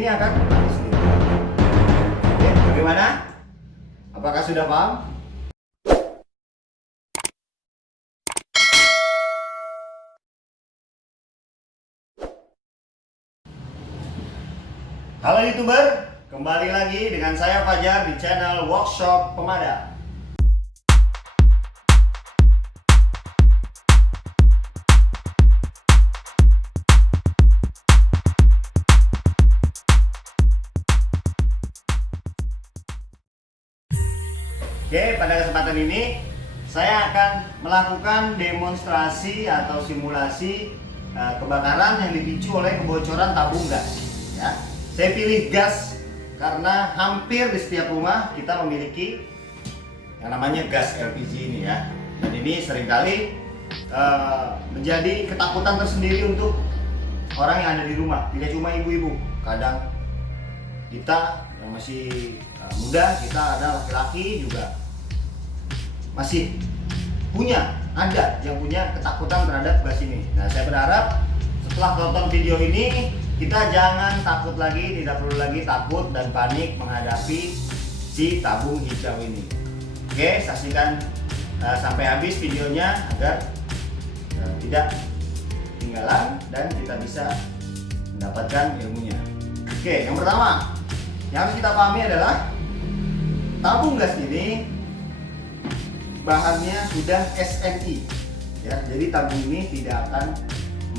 ini akan mati sendiri. Oke, bagaimana? Apakah sudah paham? Halo YouTuber, kembali lagi dengan saya Fajar di channel Workshop Pemadam. Oke, pada kesempatan ini saya akan melakukan demonstrasi atau simulasi kebakaran yang dipicu oleh kebocoran tabung gas. Ya, saya pilih gas karena hampir di setiap rumah kita memiliki yang namanya gas LPG ini ya. Dan ini seringkali menjadi ketakutan tersendiri untuk orang yang ada di rumah. Tidak cuma ibu-ibu, kadang kita yang masih muda, kita ada laki-laki juga masih ada yang punya ketakutan terhadap gas ini. Nah, saya berharap setelah tonton video ini kita jangan takut lagi, tidak perlu lagi takut dan panik menghadapi si tabung hijau ini. Oke, saksikan sampai habis videonya agar tidak ketinggalan dan kita bisa mendapatkan ilmunya. Oke, yang pertama yang harus kita pahami adalah tabung gas ini bahannya sudah SNI ya, jadi tabung ini tidak akan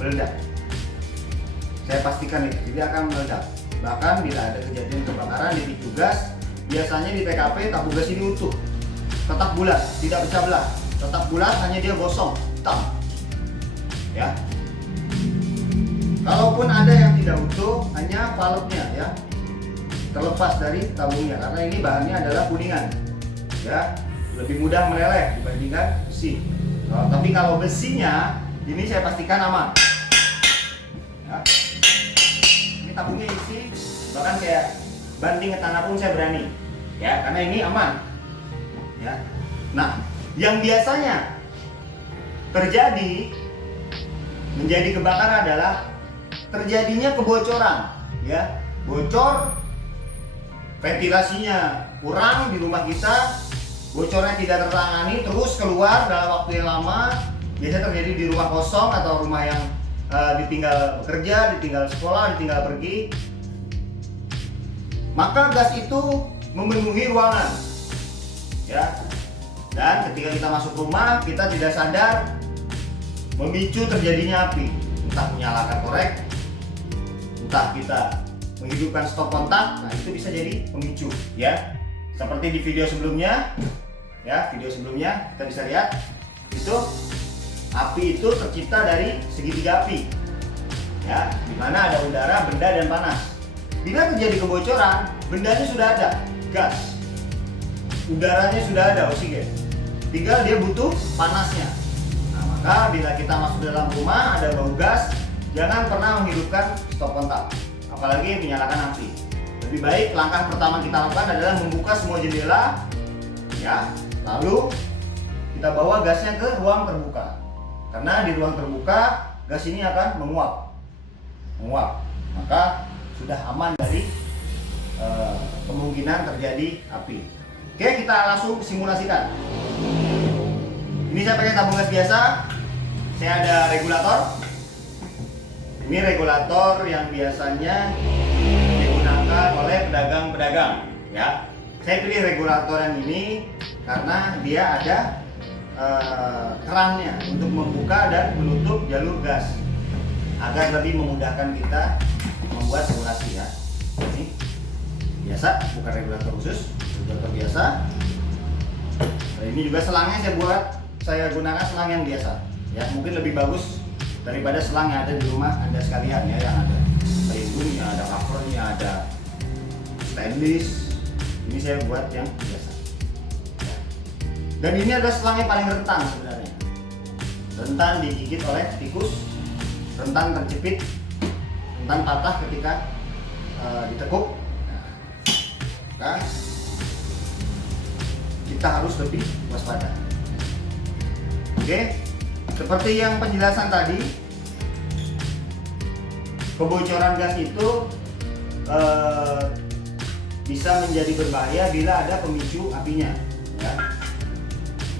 meledak. Saya pastikan itu tidak akan meledak. Bahkan bila ada kejadian kebakaran di picu gas, biasanya di TKP tabung gas ini utuh, tetap bulat, tidak pecah belah, tetap bulat, hanya dia gosong, hitam ya. Kalaupun ada yang tidak utuh, hanya valve-nya ya terlepas dari tabungnya, karena ini bahannya adalah kuningan ya, lebih mudah meleleh dibandingkan besi. Tapi kalau besinya ini saya pastikan aman ya. Ini tabungnya isi, bahkan saya banting ke tanah pun saya berani ya, karena ini aman ya. Nah, yang biasanya terjadi menjadi kebakaran adalah terjadinya kebocoran ya, bocor, ventilasinya kurang di rumah kita, bocornya tidak tertangani, terus keluar dalam waktu yang lama. Biasanya terjadi di rumah kosong atau rumah yang ditinggal bekerja, ditinggal sekolah, ditinggal pergi. Maka gas itu memenuhi ruangan ya. Dan ketika kita masuk rumah, kita tidak sadar memicu terjadinya api. Entah menyalakan korek, entah kita menghidupkan stop kontak, nah itu bisa jadi pemicu ya. Seperti di video sebelumnya ya, kita bisa lihat itu api itu tercipta dari segitiga api ya, dimana ada udara, benda, dan panas. Bila terjadi kebocoran, bendanya sudah ada, gas, udaranya sudah ada, oksigen, tinggal dia butuh panasnya. Nah, maka bila kita masuk dalam rumah ada bau gas, jangan pernah menghidupkan stop kontak, apalagi menyalakan api. Lebih baik langkah pertama kita lakukan adalah membuka semua jendela ya, lalu kita bawa gasnya ke ruang terbuka, karena di ruang terbuka gas ini akan menguap, maka sudah aman dari kemungkinan terjadi api. Oke, kita langsung simulasikan. Ini saya pakai tabung gas biasa, saya ada regulator. Ini regulator yang biasanya digunakan oleh pedagang-pedagang ya. Saya pilih regulator yang ini karena dia ada kerannya untuk membuka dan menutup jalur gas agar lebih memudahkan kita membuat simulasi ya. Ini biasa, bukan regulator khusus, regulator biasa. Nah, ini juga selangnya saya gunakan selang yang biasa ya, mungkin lebih bagus daripada selang yang ada di rumah Anda sekalian ya, yang ada pelindungnya, ada covernya, ada stainless. Ini saya buat yang biasa. Dan ini adalah selang yang paling rentan sebenarnya. Rentan digigit oleh tikus, rentan terjepit, rentan patah ketika ditekuk. Nah, kita harus lebih waspada. Oke, seperti yang penjelasan tadi, kebocoran gas itu bisa menjadi berbahaya bila ada pemicu apinya ya.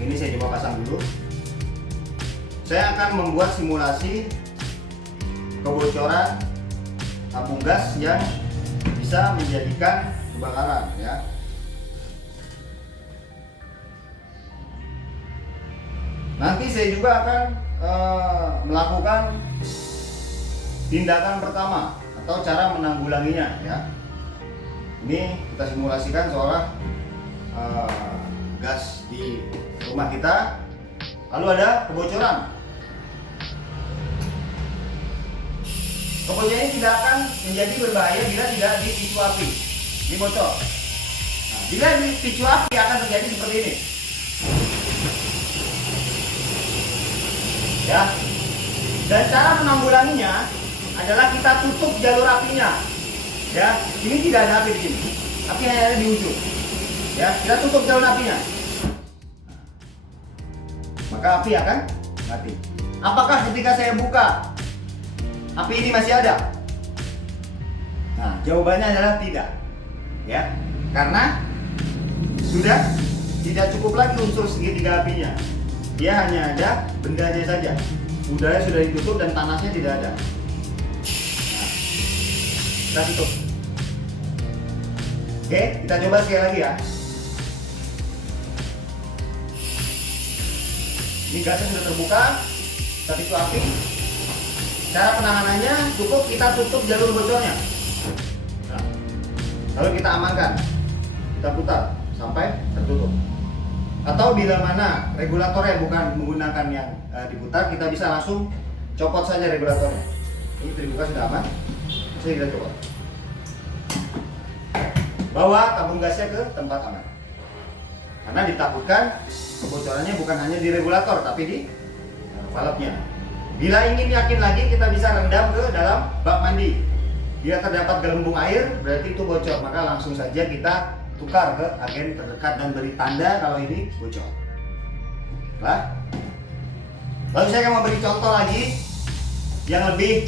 Ini saya coba pasang dulu. Saya akan membuat simulasi kebocoran tabung gas yang bisa menjadikan kebakaran ya. Nanti saya juga akan melakukan tindakan pertama atau cara menanggulanginya ya. Ini kita simulasikan seolah gas di rumah kita, lalu ada kebocoran. Kebocoran ini tidak akan menjadi berbahaya bila tidak dipicu api. Ini bocor. Nah, bila dipicu api akan terjadi seperti ini. Ya. Dan cara menanggulanginya adalah kita tutup jalur apinya. Ya, ini tidak ada api di sini. Api hanya ada di ujung. Ya, kita tutup jalur apinya. Maka api akan mati. Apakah ketika saya buka api ini masih ada? Nah, jawabannya adalah tidak. Ya, karena sudah tidak cukup lagi unsur segitiga apinya. Dia hanya ada bendanya saja. Udara sudah ditutup dan panasnya tidak ada. Nah, kita tutup. Oke, kita coba sekali lagi ya. Ini gasnya sudah terbuka, kita picu api. Cara penanganannya cukup kita tutup jalur bocornya. Nah, lalu kita amankan, kita putar sampai tertutup. Atau bila mana regulatornya bukan menggunakan yang diputar, kita bisa langsung copot saja regulatornya. Ini terbuka sudah aman. Jadi kita copot. Bawa tabung gasnya ke tempat aman. Karena ditakutkan kebocorannya bukan hanya di regulator tapi di valve-nya. Bila ingin yakin lagi, kita bisa rendam ke dalam bak mandi. Bila terdapat gelembung air, berarti itu bocor. Maka langsung saja kita tukar ke agen terdekat dan beri tanda kalau ini bocor. Nah, lalu saya akan memberi contoh lagi yang lebih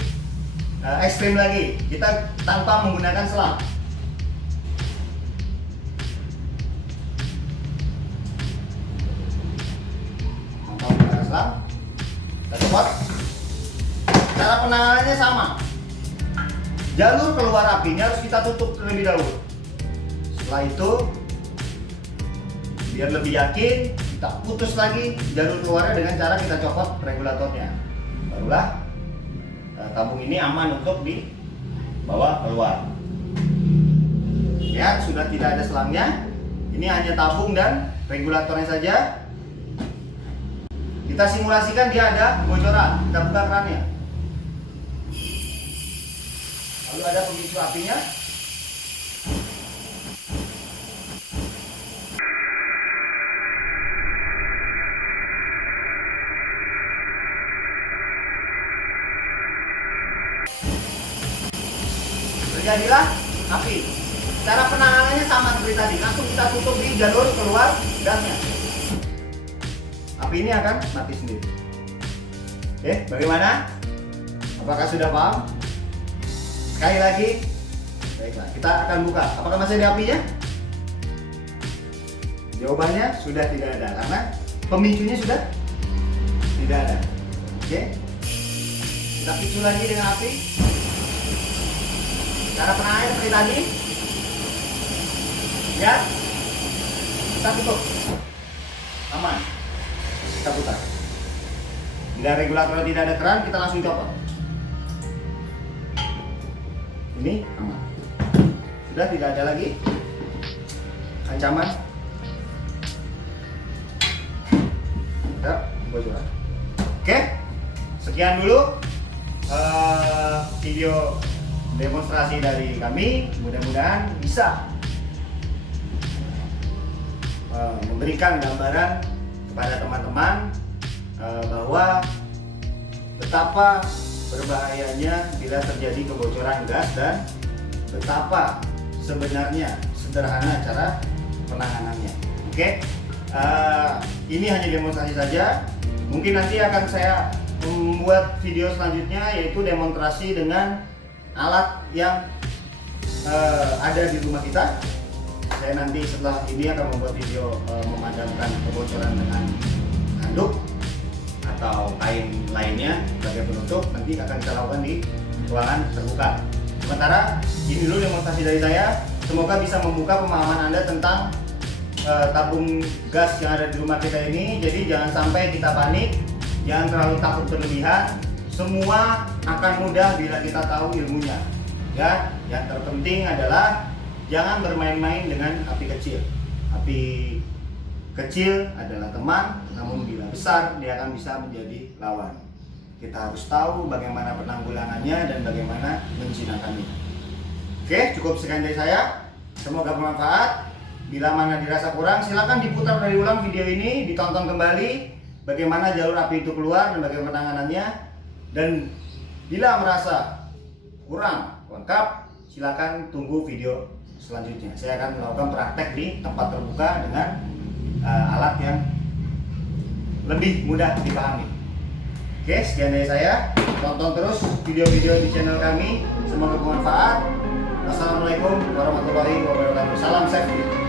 ekstrim lagi. Kita tanpa menggunakan selang. Tanpa menggunakan selang, kita copot. Cara penanganannya sama. Jalur keluar apinya harus kita tutup terlebih dahulu. Setelah itu, biar lebih yakin, kita putus lagi jalur keluarnya dengan cara kita copot regulatornya. Barulah tabung ini aman untuk dibawa keluar. Ya, sudah tidak ada selangnya. Ini hanya tabung dan regulatornya saja. Kita simulasikan dia ada kebocoran. Kita buka kerannya. Lalu ada pemicu apinya. Terjadilah api. Cara penanganannya sama seperti tadi. Langsung kita tutup di jalur keluar gasnya. Api ini akan mati sendiri. Oke, bagaimana? Apakah sudah paham? Sekali lagi, baiklah, kita akan buka. Apakah masih ada apinya? Jawabannya sudah tidak ada karena pemicunya sudah tidak ada. Oke, kita picu lagi dengan api. Cara penanganannya seperti tadi. Ya, kita tutup. Aman. Kita putar. Bila regulator tidak ada keran, kita langsung copot. Ini aman. Sudah tidak ada lagi ancaman kebocoran. Oke, sekian dulu video demonstrasi dari kami. Mudah-mudahan bisa memberikan gambaran kepada teman-teman bahwa betapa berbahayanya bila terjadi kebocoran gas dan betapa sebenarnya sederhana cara penanganannya. Oke, ini hanya demonstrasi saja. Mungkin nanti akan saya membuat video selanjutnya yaitu demonstrasi dengan alat yang ada di rumah kita. Saya nanti setelah ini akan membuat video memadamkan kebocoran dengan handuk atau kain lainnya sebagai penutup. Nanti akan kita lakukan di ruangan terbuka. Sementara ini dulu demonstrasi dari saya. Semoga bisa membuka pemahaman Anda tentang tabung gas yang ada di rumah kita ini. Jadi jangan sampai kita panik, jangan terlalu takut berlebihan. Semua akan mudah bila kita tahu ilmunya. Ya, yang terpenting adalah jangan bermain-main dengan api kecil. Api kecil adalah teman, namun bila besar dia akan bisa menjadi lawan. Kita harus tahu bagaimana penanggulangannya dan bagaimana menjinakkannya. Oke, cukup sekian dari saya. Semoga bermanfaat. Bila mana dirasa kurang, silakan diputar dari ulang video ini, ditonton kembali bagaimana jalur api itu keluar dan bagaimana penanganannya. Dan bila merasa kurang lengkap, silakan tunggu video selanjutnya. Saya akan melakukan praktek di tempat terbuka dengan alat yang lebih mudah dipahami. Oke, sekian dari saya. Tonton terus video-video di channel kami. Semoga bermanfaat. Wassalamualaikum warahmatullahi wabarakatuh. Salam safety.